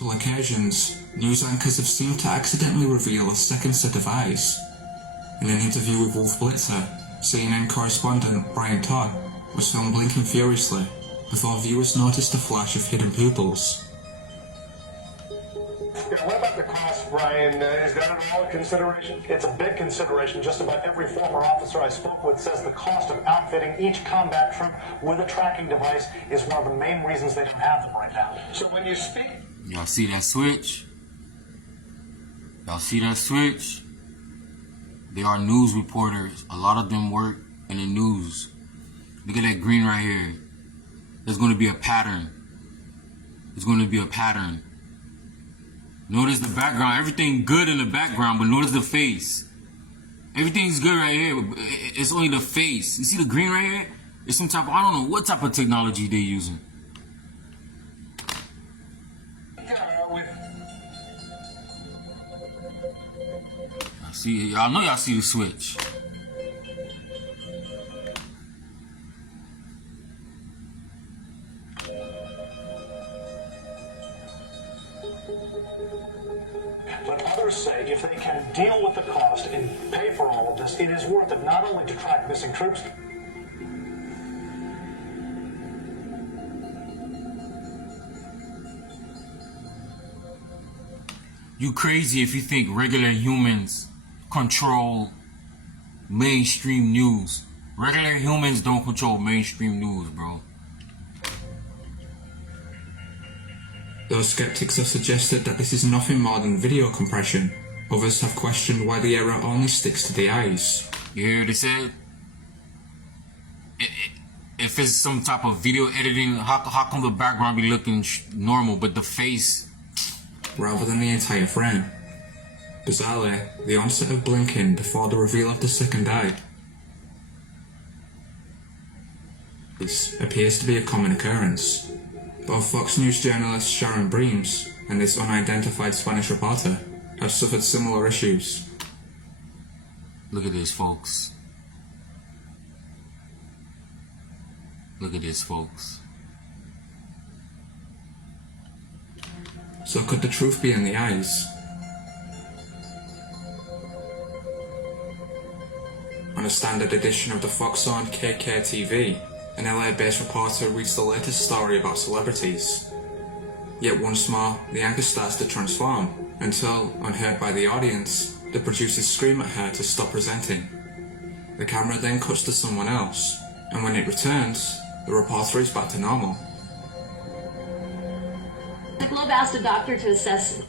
On occasions, news anchors have seemed to accidentally reveal a second set of eyes. In an interview with Wolf Blitzer, CNN correspondent Brian Todd was filmed blinking furiously before viewers noticed a flash of hidden pupils. Yeah, what about the cost, Brian? Is that at all a consideration? It's a big consideration. Just about every former officer I spoke with says the cost of outfitting each combat troop with a tracking device is one of the main reasons they don't have them right now. So when you speak... Y'all see that switch? Y'all see that switch? They are news reporters. A lot of them work in the news. Look at that green right here. There's going to be a pattern. There's going to be a pattern. Notice the background. Everything good in the background, but notice the face. Everything's good right here. It's only the face. You see the green right here? It's some type of, I don't know what type of technology they're using. I see, y'all know y'all see the switch. But others say if they can deal with the cost and pay for all of this, it is worth it not only to track missing troops. You crazy if you think regular humans control mainstream news. Regular humans don't control mainstream news, bro. Those skeptics have suggested that this is nothing more than video compression. Others have questioned why the error only sticks to the eyes. You hear what they said? If it's some type of video editing, how come the background be looking normal, but the face... rather than the entire frame? Bizarrely, the onset of blinking before the reveal of the second eye appears to be a common occurrence. Both Fox News journalist Sharon Breams and this unidentified Spanish reporter have suffered similar issues. Look at this, folks. Look at this, folks. So could the truth be in the eyes? On a standard edition of the Fox-owned KKTV, an LA-based reporter reads the latest story about celebrities. Yet once more, the anchor starts to transform, until, unheard by the audience, the producers scream at her to stop presenting. The camera then cuts to someone else, and when it returns, the reporter is back to normal. The Globe asked a doctor to assess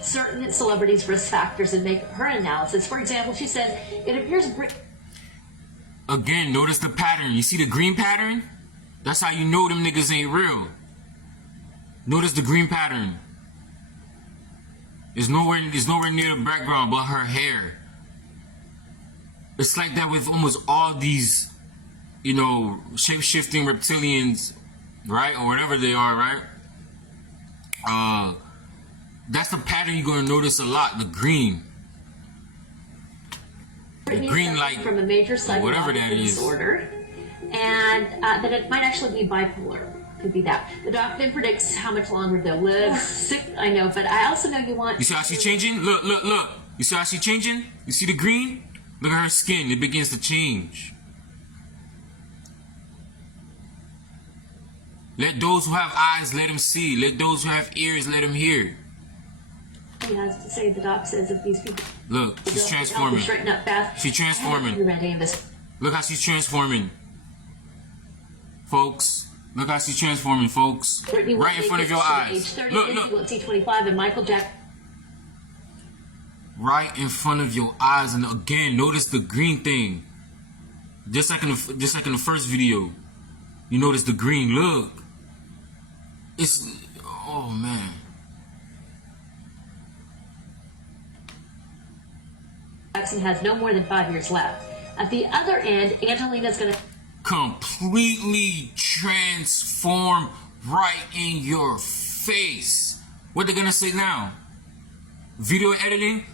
certain celebrities' risk factors and make her analysis. For example, she said, it appears... Again, notice the pattern. You see the green pattern? That's how you know them niggas ain't real. Notice the green pattern. It's nowhere near the background but her hair. It's like that with almost all these, you know, shape-shifting reptilians, right? Or whatever they are, right? That's the pattern you're going to notice a lot, the green. The green, like, from a major whatever that is. Disorder, and that it might actually be bipolar. Could be that. The doc then predicts how much longer they'll live. Sick, I know, but I also know you want... You see how she's changing? Look, look, look. You see how she's changing? You see the green? Look at her skin. It begins to change. Let those who have eyes, let them see. Let those who have ears, let them hear. He has to say, the doc says if these people... Look, she's transforming. Straighten up fast. She's transforming. Look how she's transforming. Folks, look how she's transforming, folks. Brittany right in front of your eyes. Look, look. Won't see 25 and Michael Jackson. Right in front of your eyes, and again, notice the green thing. Just like in the first video, you notice the green. Look, it's, oh man. Jackson has no more than 5 years left. At the other end, Angelina's going to completely transform right in your face. What they gonna say now? Video editing?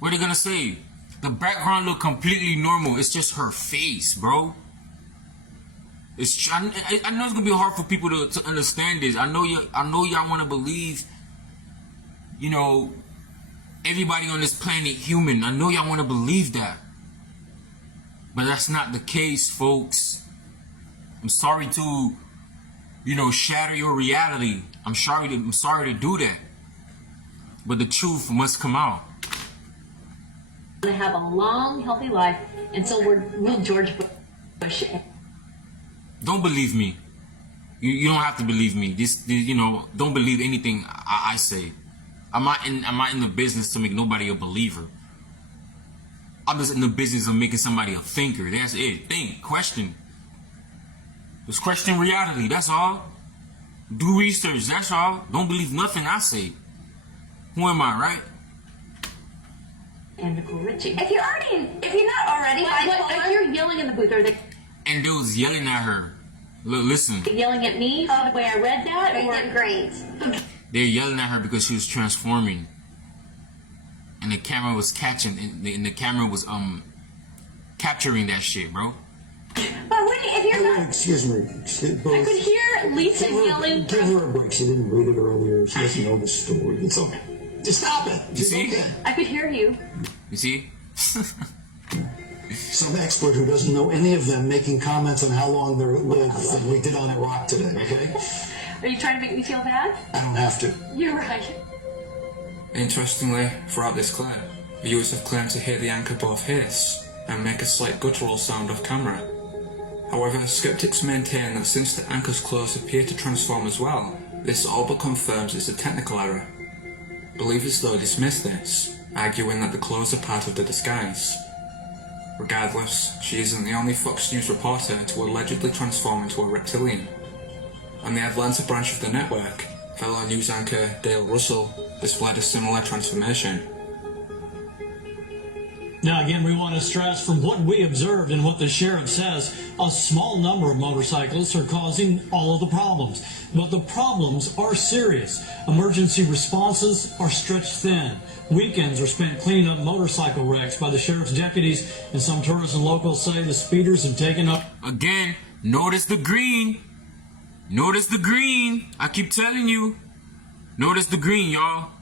What they gonna say? The background look completely normal. It's just her face, bro. I know it's gonna be hard for people to understand this. I know y'all want to believe, you know, everybody on this planet human. I know y'all want to believe that, but that's not the case, folks. I'm sorry to, you know, shatter your reality. I'm sorry to do that, but the truth must come out. To have a long, healthy life, and so will George Bush. Don't believe me. You don't have to believe me. You know, don't believe anything I say. I'm not in the business to make nobody a believer. I'm just in the business of making somebody a thinker. That's it. Think, question. Just question reality. That's all. Do research. That's all. Don't believe nothing I say. Who am I, right? And Nicole Richie. If you're not already bipolar, If you're yelling in the booth, are they And they was yelling at her. Listen. yelling at me for the way I read that? they Or did great. They're yelling at her because she was transforming, and the camera was catching, and the camera was capturing that shit, bro. But if you're not, Excuse me. I could hear Lisa yelling. Give her a break. She didn't read it earlier. She doesn't know the story. It's okay. Just stop it. You see? Okay. I could hear you. You see? Some expert who doesn't know any of them making comments on how long they're lived like we did on Iraq today, okay? Are you trying to make me feel bad? I don't have to. You're right. Interestingly, throughout this clip, viewers have claimed to hear the anchor both hiss and make a slight guttural sound off camera. However, skeptics maintain that since the anchor's clothes appear to transform as well, this all but confirms it's a technical error. Believers though dismiss this, arguing that the clothes are part of the disguise. Regardless, she isn't the only Fox News reporter to allegedly transform into a reptilian. On the Atlanta branch of the network, fellow news anchor Dale Russell displayed a similar transformation. Now, again, we want to stress from what we observed and what the sheriff says, a small number of motorcyclists are causing all of the problems. But the problems are serious. Emergency responses are stretched thin. Weekends are spent cleaning up motorcycle wrecks by the sheriff's deputies, and some tourists and locals say the speeders have taken up. Again, notice the green. Notice the green. I keep telling you. Notice the green, y'all.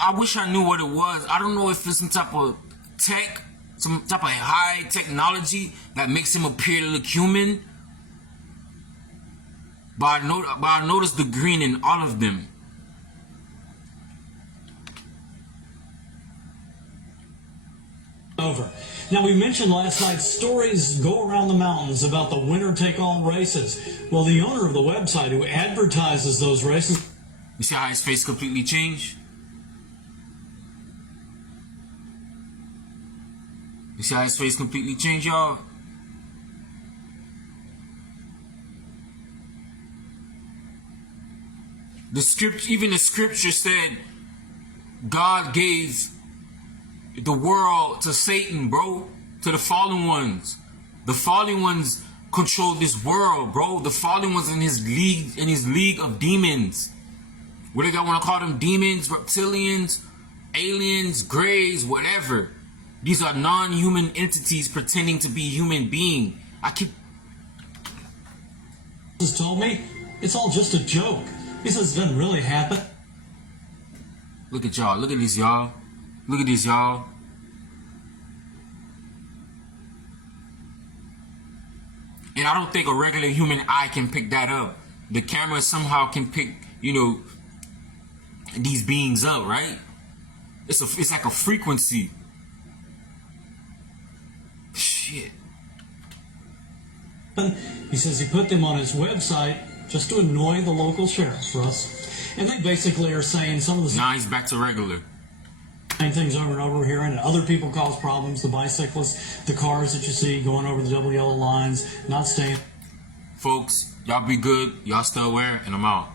I wish I knew what it was. I don't know if it's some type of tech, some type of high technology that makes him appear to look human. But I noticed the green in all of them. Over. Now, we mentioned last night stories go around the mountains about the winner-take-all races. Well, the owner of the website who advertises those races. You see how his face completely changed? You see how his face completely changed, y'all? Even the scripture said God gave the world to Satan, bro, to the fallen ones. The fallen ones control this world, bro. The fallen ones in his league of demons. What do they want to call them? Demons, reptilians, aliens, greys, whatever. These are non-human entities pretending to be human being. Jesus told me it's all just a joke. He says it doesn't really happen. Look at y'all. Look at this, y'all. Look at this, y'all. And I don't think a regular human eye can pick that up. The camera somehow can pick, you know, these beings up, right? It's like a frequency. Shit. He says he put them on his website just to annoy the local sheriff, Russ. And they basically are saying some of the Now he's back to regular. same things over and over here, and other people cause problems. The bicyclists, the cars that you see going over the double yellow lines, not staying. Folks, y'all be good. Y'all stay aware, and I'm out.